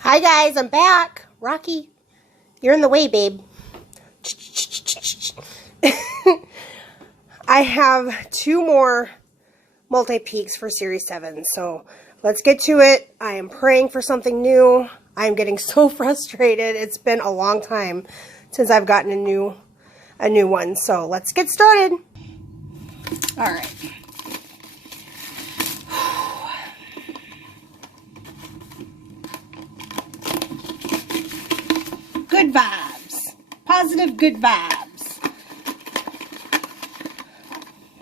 Hi guys, I'm back. Rocky, you're in the way, babe. I have 2 more multi-peaks for Series 7, so let's get to it. I am praying for something new. I'm getting so frustrated. It's been a long time since I've gotten a new one, so let's get started. All right. Good vibes. Positive good vibes.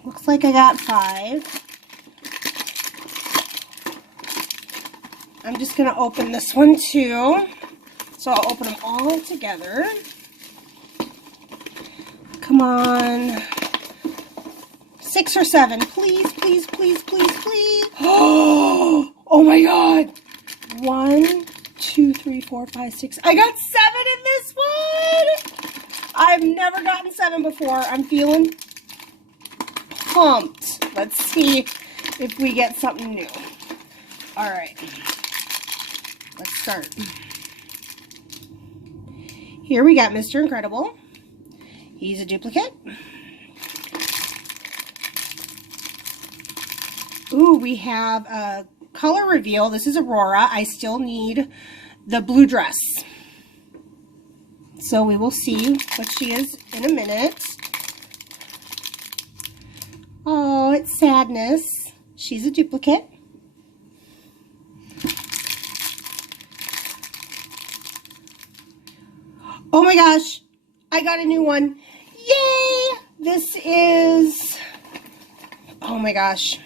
Looks like I got 5. I'm just going to open this one too. So I'll open them all together. Come on. 6 or 7. Please, please, please, please, please. Oh my God. 1, 2, 3, 4, 5, 6. I got 7 in this one. I've never gotten 7 before. I'm feeling pumped. Let's see if we get something new. All right. Let's start. Here we got Mr. Incredible. He's a duplicate. Ooh, we have a color reveal. This is Aurora. I still need the blue dress. So we will see what she is in a minute. Oh, it's Sadness. She's a duplicate. Oh my gosh, I got a new one. Yay! This is, oh my gosh.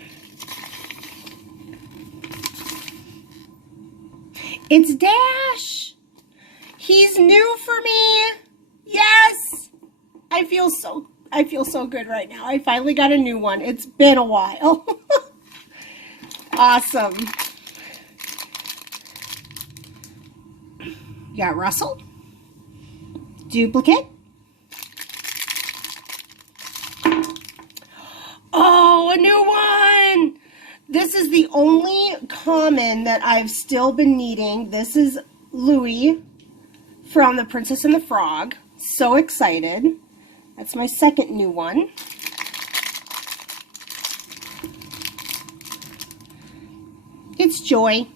It's Dash. He's new for me. Yes. I feel so good right now. I finally got a new one. It's been a while. Awesome. You got Russell. Duplicate. Oh, a new one. This is the only common that I've still been needing. This is Louie from The Princess and the Frog. So excited. That's my second new one. It's Joy.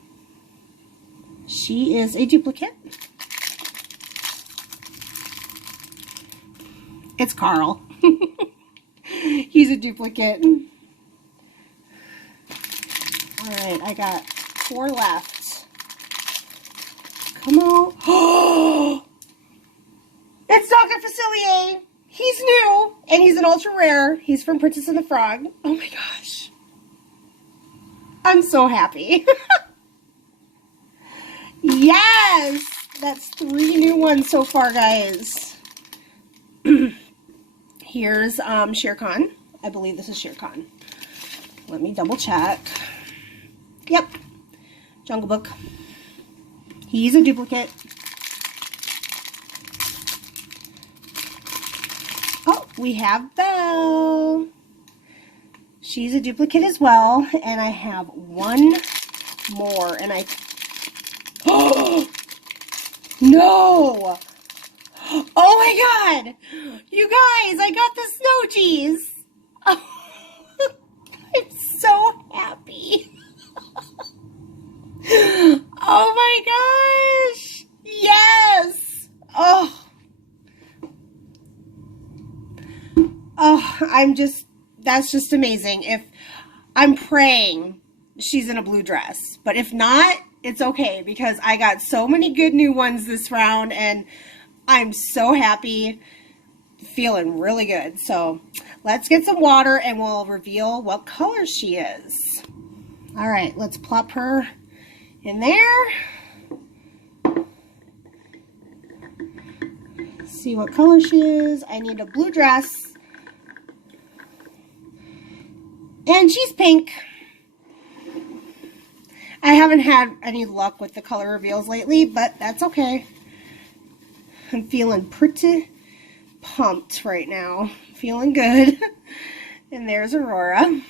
She is a duplicate. It's Carl. He's a duplicate. Alright, I got 4 left. Come on. It's Dr. Facilier. He's new, and he's an ultra rare. He's from Princess and the Frog. Oh my gosh. I'm so happy. Yes! That's 3 new ones so far, guys. Here's Shere Khan. I believe this is Shere Khan. Let me double check. Yep. Jungle Book. He's a duplicate. Oh, we have Belle. She's a duplicate as well. And I have 1 more. And I... Oh! No! Oh my God! You guys, I got the Snow G's! Oh, I'm so happy! Oh my gosh! Yes! Oh! Oh, that's just amazing. If I'm praying she's in a blue dress, but if not, it's okay because I got so many good new ones this round and I'm so happy, feeling really good. So let's get some water and we'll reveal what color she is. All right, let's plop her in there. See what color she is. I need a blue dress. And she's pink. I haven't had any luck with the color reveals lately, but that's okay. I'm feeling pretty pumped right now. Feeling good. And there's Aurora.